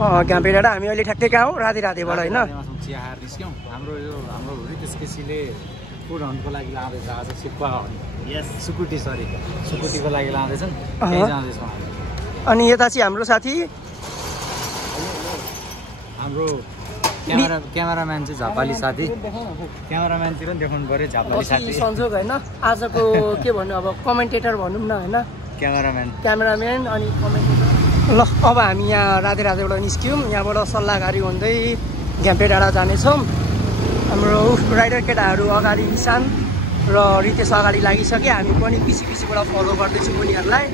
घ्याम्पे डाँडा हामी अहिले ठ्याक्कै कहाँ हौ राधेबाट होइन चिया खाएर निस्क्यौँ हाम्रो रितेश केसीले फुड हन्टको लागि लाँदैछ आज सुकुटीको लागि लाँदैछन् जाँदैछौँ अनि यता चाहिँ हाम्रो साथी हाम्रो क्यामेराम्यान चाहिँ झापाली साथी क्यामेराम्यानतिर पनि देखाउनु पऱ्यो झापाली साथी संजोग होइन आजको के भन्नु अब कमेन्टेटर भनौँ न होइन क्यामेराम्यान अनि कमेन्टेटर ल अब हामी यहाँ राधेबाट निस्क्यौँ यहाँबाट सल्लाहकारी हुँदै घ्याम्पे डाँडा जानेछौँ हाम्रो राइडर केटाहरू अगाडि निशान र रितेश अगाडि लागिसके हामी पनि पछि फलो गर्दैछौँ उनीहरूलाई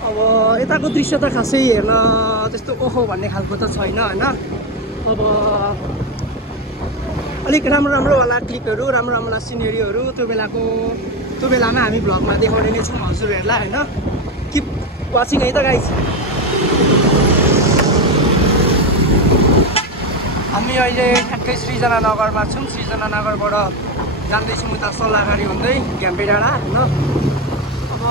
अब यताको दृश्य त खासै हेर्न त्यस्तो ओहो भन्ने खालको त छैन होइन अब अलिक राम्रो वाला क्लिपहरू राम्रो सिनेरीहरू त्यो बेलामा हामी भ्लगमा देखाउने नै छौँ हजुरहरूलाई होइन किप वाचिङ है त गाइस हामी अहिले ठ्याक्कै सृजना नगरमा छौँ सृजना नगरबाट जाँदैछौँ उता सल्लाहकारी हुँदै घ्याम्पे डाँडा होइन अब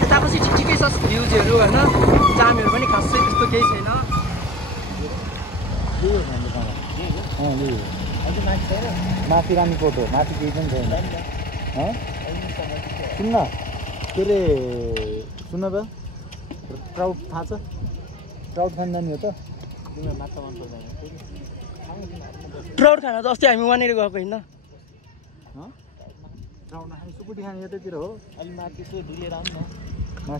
यतापछि ठिकै छ भ्युजहरू होइन जामहरू पनि खासै त्यस्तो केही छैन माथि रानीकोट हो माथि केही पनि छैन सुन्न के अरे सुन्न त ट्राउट थाहा छ ट्राउट खान जाने हो त माछा मन पर्दैन ट्राउट खान त अस्ति हामी वहाँनिर गएको होइन ट्राउट खाने सुकुटी खाने यतातिर हो अलि माथि चाहिँ धुलेर आउनु न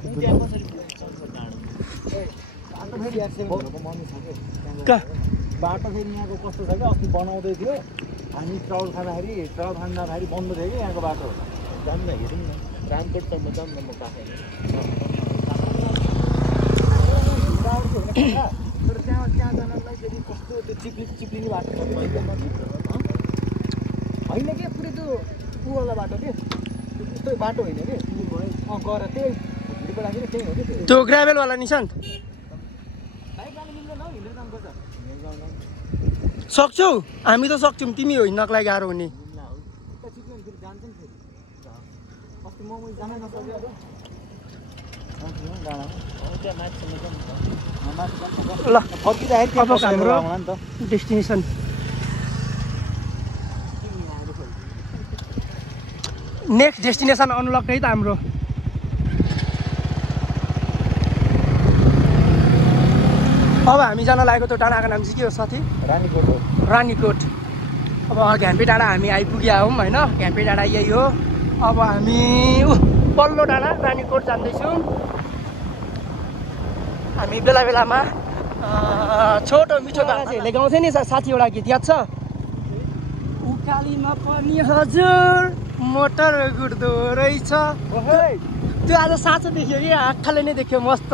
बाटो फेरि यहाँको कस्तो छ क्या अस्ति बनाउँदै थियो हामी ट्राउट खाँदाखेरि बन्द थियो कि यहाँको बाटो जाऊँ न हेरौँ न रामकोटसम्म जाऊँ न म तर त्यहाँ जानलाई फेरि कस्तो त्यो चिप्लिने बाटो छ होइन कि पुरै त्यो पुवाला बाटो के त्यस्तो बाटो होइन कि गएर त्यही भिडियोको लागि त्यही हो कि त्यो ग्राभेलवाला निशान सक्छौ हामी त सक्छौँ तिमी हो हिँड्नलाई गाह्रो हुने ल अब हाम्रो डेस्टिनेसन नेक्स्ट डेस्टिनेसन अनलक है त हाम्रो अब हामी जान लागेको त्यो डाँडाको नाम चाहिँ के हो साथी रानीकोट अब घ्याम्पे डाँडा हामी आइपुग्या हौँ होइन घ्याम्पे डाँडा यही हो अब हामी पल्लो डाँडा रानीकोट जाँदैछौँ हामी बेलामा छोटो मिठो भाषाहरूले गाउँथ्यो नि साथी एउटा गीत याद छ उकालीमा पनि हजुर मोटर गुड्दो रहेछ त्यो आज साँचो देख्यो कि आँखाले नै देख्यो मस्त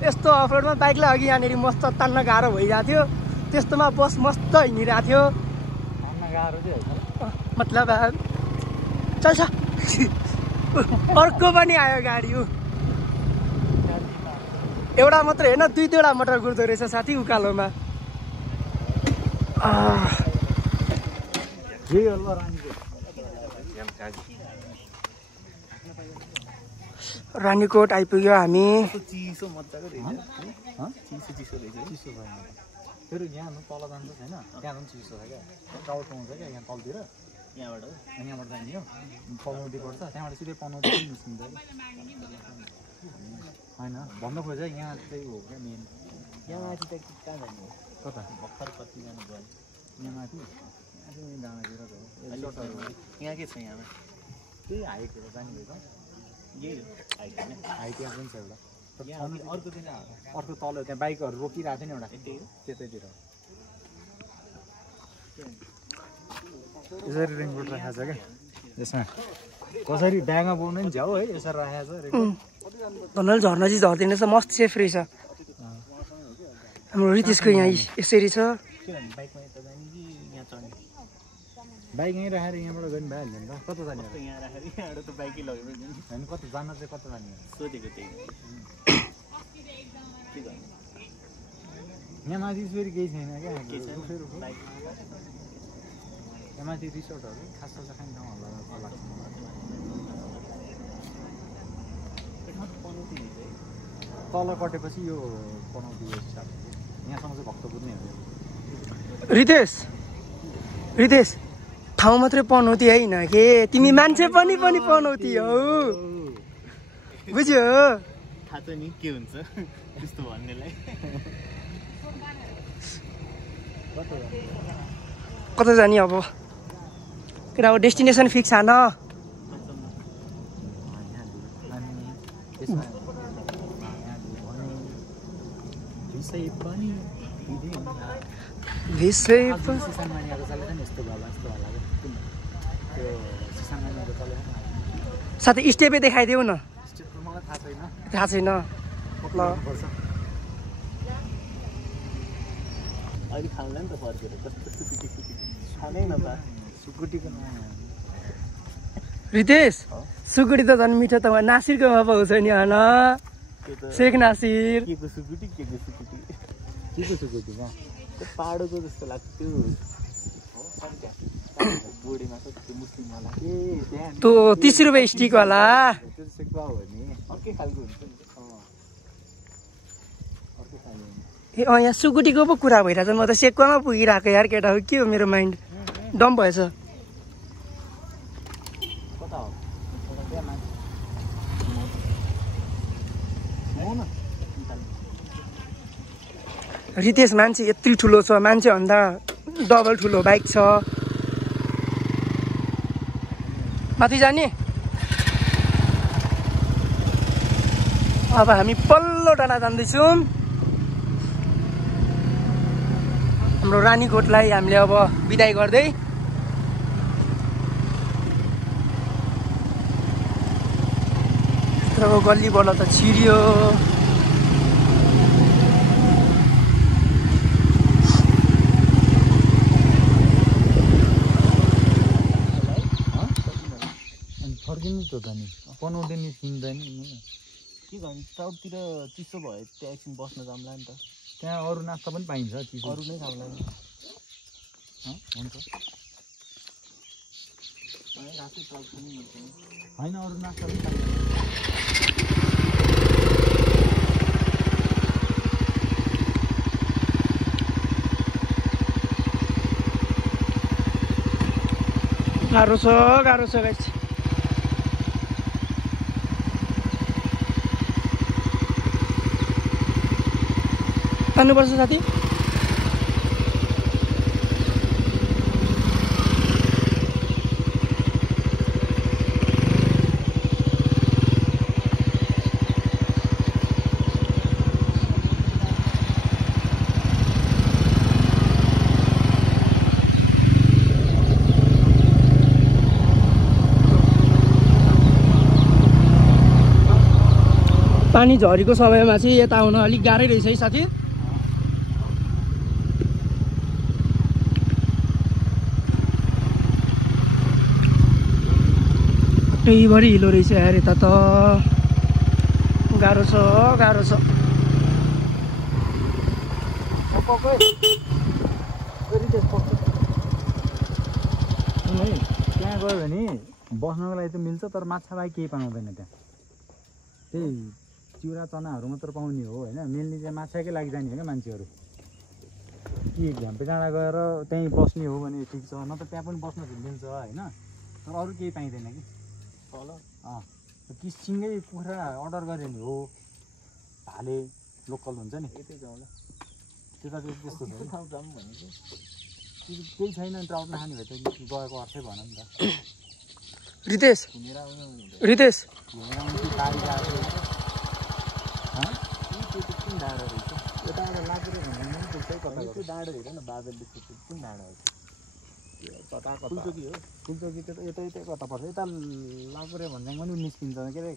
यस्तो अफरोडमा बाइकलाई अघि यहाँनिर मस्त तान्न गाह्रो भइरहेको थियो त्यस्तोमा बस मस्त हिँडिरहेको थियो मतलब चल्छ अर्को पनि आयो गाडी एउटा मात्रै होइन दुईवटा मोटर गुड्दो रहेछ साथी उकालोमा रानीकोट आइपुग्यो हामी चिसो मजाको चिसो फेरि यहाँ तल जान्छ छैन त्यहाँ पनि चिसो छ क्या टाउट पाउँछ क्या यहाँ तलतिर यहाँबाट जाने हो पनौती पर्छ त्यहाँबाट सिधै पनौती निस्किन्छ होइन भन्नु खोज्छ यहाँ चाहिँ हो क्या मेन यहाँ माथि त कहाँ जाने हो कता भर्खर कति जानु भयो यहाँ माथि डाँडातिर त हो यहाँ के छ यहाँमा त्यही हाइटहरू जाने भयो त यही हाइट यहाँ पनि छ एउटा अर्को तल त्यहाँ बाइकहरू रोकिरहेको थियो नि एउटा त्यतैतिर यसरी रेनकोट राखेको छ क्या यसमा कसरी ब्यागमा बोल्नु नि झ्याउ है यसरी राखेको छ भन्नाले झर्ना चाहिँ झर्दैन रहेछ मस्त सेफ रहेछ हाम्रो रितेशको यहाँ यसरी छ बाइक यहीँ राखेर यहाँबाट गयो भने भइहाल्यो नि त कता जाने यहाँ राखेर यहाँबाट त बाइकै लगेर होइन कता जान चाहिँ कता जाने सोधेको त्यही यहाँ माथि फेरि केही छैन क्या यहाँ माथि रिसोर्टहरू खास खास खाने ठाउँहरू लाग्छ तल कटेपछि यो पनौती यहाँसम्म चाहिँ भक्तपुर नै हो। रितेश ठाउँ मात्रै पनौती होइन के तिमी मान्छे पनि पनौती हौ बुझ्यो थाहा छ नि के हुन्छ त्यस्तो भन्नेलाई। कता जाने अब केटा डेस्टिनेसन फिक्स हान साथै स्टेपै देखाइदेऊ न। थाहा छैन ल अहिले खाउँला नि त फर्केर कस्तो खानै न त सुकुटीको रितेश सुकुटी त झन् मिठो त नासिरकोमा पाउँछ नि हन शेख नासिर के को सुकुटी त्यो पाहाडको जस्तो लाग्थ्यो बोडीमा त त्यो मुस्लिमवाला त्यो 30 रुपियाँ स्टिक वाला त्यो सेक्वा हो नि अर्कै खालको हुन्छ नि अर्कै खालको ए यहाँ सुकुटीको पो कुरा भइरहेछ म त सेक्वामा पुगिरहेको यार केटा हो के हो मेरो माइन्ड डम भएछ। कता हो रितेश मान्छे यत्रो ठुलो छ मान्छे भन्दा डबल ठुलो बाइक छ माथि जाने। अब हामी पल्लो डाँडा जाँदैछौँ हाम्रो रानीकोटलाई हामीले अब बिदाई गर्दै भित्रको गल्लीबाट त छिर्यो फर्किनु त नि पनौती निस्किँदैन के गर्नु टाउतिर चिसो भयो त्यहाँ एकछिन बस्न जाउँला नि त त्यहाँ अरू नास्ता पनि पाइन्छ चिसो अरू नै खाउँला नि हुन्छ होइन अरू नास्ता पनि पाइन्छ। गाह्रो छ गाइस तान्नुपर्छ साथी पानी झरीको समयमा चाहिँ यता आउन अलिक गाह्रै रहेछ है साथी। त्यहीभरि हिलो रहेछ यार यता त गाह्रो छ त्यहाँ गयो भने बस्नको लागि त मिल्छ तर माछा बाहेक केही पाउँदैन त्यहाँ त्यही चिउरा चनाहरू मात्र पाउने हो होइन मेनली चाहिँ माछाकै लागि जाने हो क्या मान्छेहरू कि झ्याम्पे डाँडा गएर त्यहीँ बस्ने हो भने ठिक छ न त त्यहाँ पनि बस्न मिल्छ होइन तर अरू केही पाइँदैन कि तल किसिमकै कुखुरा अर्डर गऱ्यो भने हो भाले लोकल हुन्छ नि यतै जाउँला त्यता चाहिँ त्यस्तो ठाउँ जाऊँ भनेको केही छैन ट्राउट नखाने भए त गएको अर्थै भन नि त। रितेश घुमेर आउनु गाडी गएको कुन डाँडो रहेछ यो डाँडो लाग्यो भने त्यो डाँडो हेर न बादलले कुन डाँडो हो कता फुलचोकी हो फुलचोकी त यतै कता पर्छ यता लाकुरे भन्दा पनि निस्किन्छ के अरे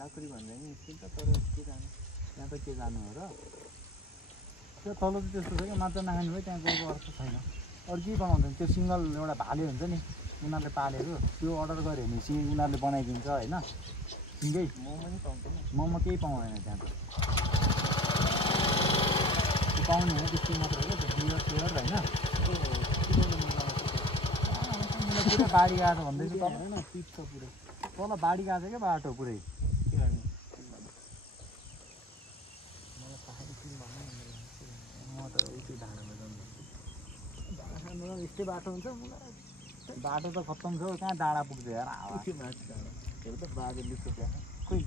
लाकुरी भन्दा पनि निस्किन्छ तर के जानु त्यहाँ त के जानु हो र त्यो तल चाहिँ त्यस्तो छ क्या माछा नखाने भयो त्यहाँ गएको अर्थ छैन अरू केही बनाउँदैन त्यो सिङ्गल एउटा भाले हुन्छ नि उनीहरूले पालेको त्यो अर्डर गऱ्यो भने चाहिँ उनीहरूले बनाइदिन्छ होइन सिँगै मोमो नि पाउँदैन मोमो केही पाउँदैन त्यहाँ त पाउने हो त्यस्तो मात्र हो क्या बियर सेयर होइन पुरा बाढी आएर भन्दैछु होइन पिच छ पुरै तल बाढी गएको छ क्या बाटो पुरै के गर्ने मलाई पहाडी किन भन्नु म त यति डाँडामा जान्छु यस्तै बाटो हुन्छ मलाई बाटो त खत्तम छ कहाँ डाँडा पुग्छ यार त्यो माथि डाँडा त्यो त बाजे लिएको त्यहाँ खोइ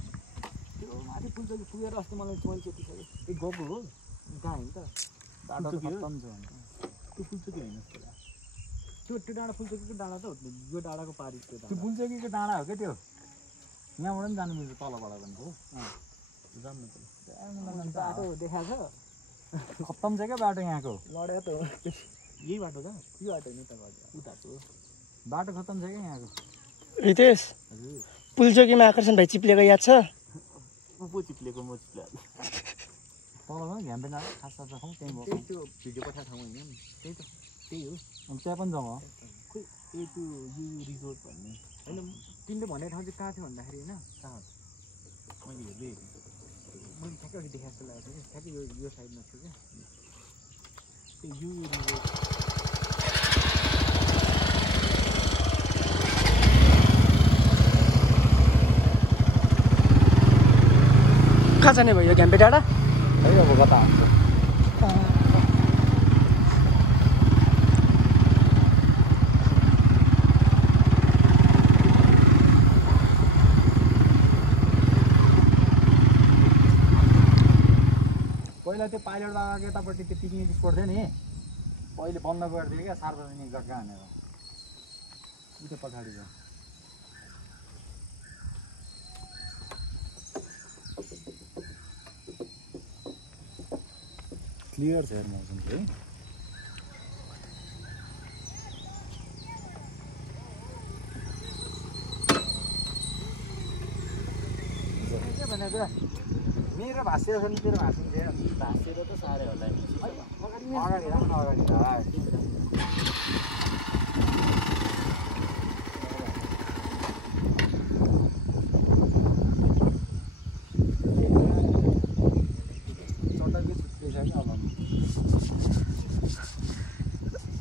त्यो माथि पुग्छ कि पुगेर अस्ति मलाई मैले चेतिसक्यो ए गएको हो कहाँ होइन त बाटो त खत्तम छ त्यो पुग्छ कि होइन त्यो डाँडा पुल्चोकीको डाँडा त हो यो डाँडाको पारि त्यो पुल्चोकीको डाँडा हो क्या त्यो यहाँबाट पनि जानु मिल्छ तलबाट पनि हो जान्नु बाटो देखाएको छ खत्तम छ क्या बाटो यहाँको लड्या त हो यही बाटो छ यो बाटो नि त उताको बाटो खत्तम छ क्या यहाँको रितेश पुल्चोकीमा आकर्षण भाइ चिप्लेको याद छ ऊ पो चिप्लेको म चिप्लेको तलमा घ्याम्पे डाँडा खास ठाउँ त्यहीँ भयो त्यो भिडियो पठाएको ठाउँ होइन नि त्यही त त्यही हो अनि त्यहाँ पनि जाउँ खोइ ए त्यो यु रिजोर्ट भन्ने होइन तिमीले भनेको ठाउँ चाहिँ कहाँ थियो भन्दाखेरि होइन कहाँ मैले हेर्दै मैले ठ्याक्कै अघि देखाएको जस्तो लागेको थियो कि ठ्याक्कै यो साइडमा थियो क्या त्यो यु रिजोर्ट कहाँ जाने भयो घ्याम्पे डाँडा है अब कता हुन्छ पहिला त्यो पाइलट बाबाको यतापट्टि त्यो पिकनिक स्पोट थियो नि पहिले बन्द गरिदियो क्या सार्वजनिक जग्गा भनेर उता पछाडि छ क्लियर छ हेर मौसम चाहिँ के भनेको मेरो भाष्य छ नि तेरो भाष्य थियो भाष्य त साह्रै होला नि अगाडि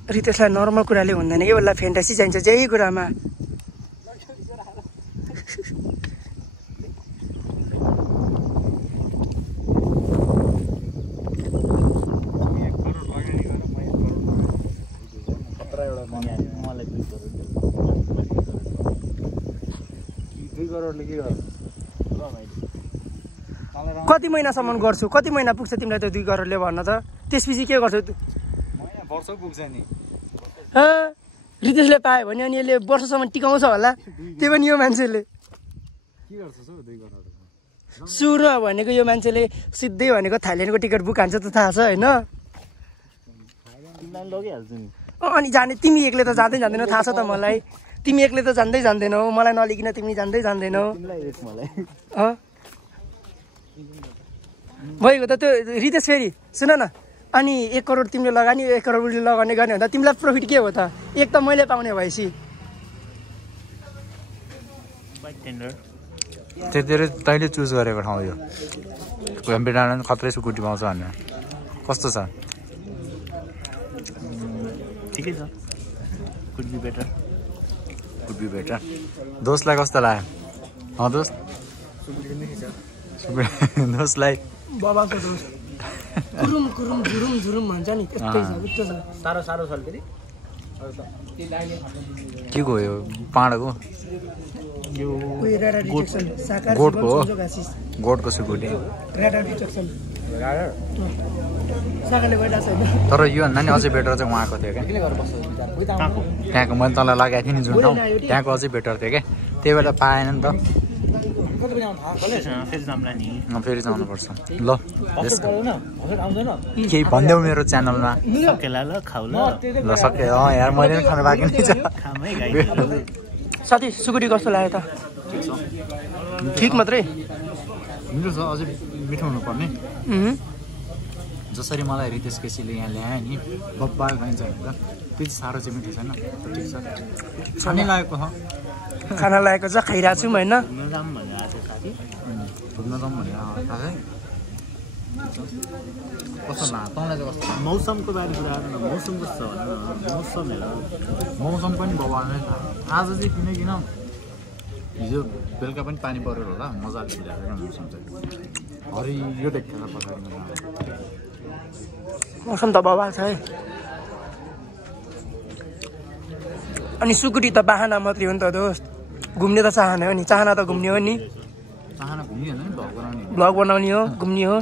रितेशलाई नर्मल कुराले हुँदैन कि उसलाई फ्यान्टासी चाहिन्छ जेही कुरामा कति महिनासम्म गर्छु कति महिना पुग्छ तिमीलाई त 2 करोडले भन्न त त्यसपछि के गर्छौ वर्ष पुग्छ नि रितेशले पायो भने अनि यसले वर्षसम्म टिकाउँछ होला त्यही पनि यो मान्छेले के गर्छ 2 करोड सुरुमा भनेको यो मान्छेले सिधै भनेको थाइल्यान्डको टिकट बुक हान्छ त थाहा छ होइन अनि जाने तिमी एक्लै त जाँदै जाँदैनौ थाहा छ त मलाई तिमी एक्लै त जान्दै जान्दैनौ मलाई नलिकन तिमी जान्दै जान्दैनौ भइगयो त त्यो रितेश फेरि सुन न अनि 1 करोड तिमीले लगानी 1 करोड उसले लगाउने गर्ने भन्दा तिमीलाई प्रफिट के हो त एक त मैले पाउने भएपछि त्यतिखेर तैँले चुज गरेको ठाउँ यो घ्याम्पे डाँडा खत्रै स्कुटी पाउँछ भनेर कस्तो छ ठिकै छ कुड बी बेटर दोस्तलाई कस्तो लाग्यो दोस्त दोस्तलाई बाबाको दोस्त कुरुम कुरुम झुरुम झुरुम भन्छ नि त्यस्तै छ उस्तो छ सारो छ फेरि के को यो पाँडको यो रेडा डिटेक्सन साकार गोडको हो गोडको सुकुटी रेडा डिटेक्सन साकारले गइरा छैन तर यो भन्दा नि अझै बेटर चाहिँ उहाँको थियो क्या त्यहाँको मैले तँलाई लगाएको थिएँ नि जुन ठाउँ त्यहाँको अझै बेटर थियो क्या त्यही भएर पाएन नि त फेरि जानुपर्छ ल केही भनिदेऊ मेरो च्यानलमा ल सके यार मैले पनि खानु बाँकी नै छ साथी सुकुटी कस्तो लाग्यो त ठिक मात्रै मिठो छ अझै मिठो हुनुपर्ने जसरी मलाई रितेश केसीले यहाँ ल्यायो नि बब्बा खाइन्छ नि त त्यो चाहिँ साह्रो चाहिँ मिठो छैन ठिक छ खानै लागेको छ खाना लागेको छ खाइरहेको छौँ होइन घुम्न जाउँ भनेर थाहा कस्तो लाग्यो तँलाई चाहिँ कस्तो मौसमको बारे कुरा आएर मौसम कस्तो छ मौसम हेर मौसम पनि बबाल नै छ आज चाहिँ किनकिन हिजो बेलुका पनि पानी परेर होला मजाले भिजाएको मौसम चाहिँ हरियो देख्छ पछाडि मौसम त बवाल छ है अनि सुकुटी त बाहना मात्रै हो नि त दोस्त घुम्ने त चाहना हो नि चाहना त घुम्ने हो नि चाहना घुम्ने होइन नि भ्लग बनाउने हो घुम्ने हो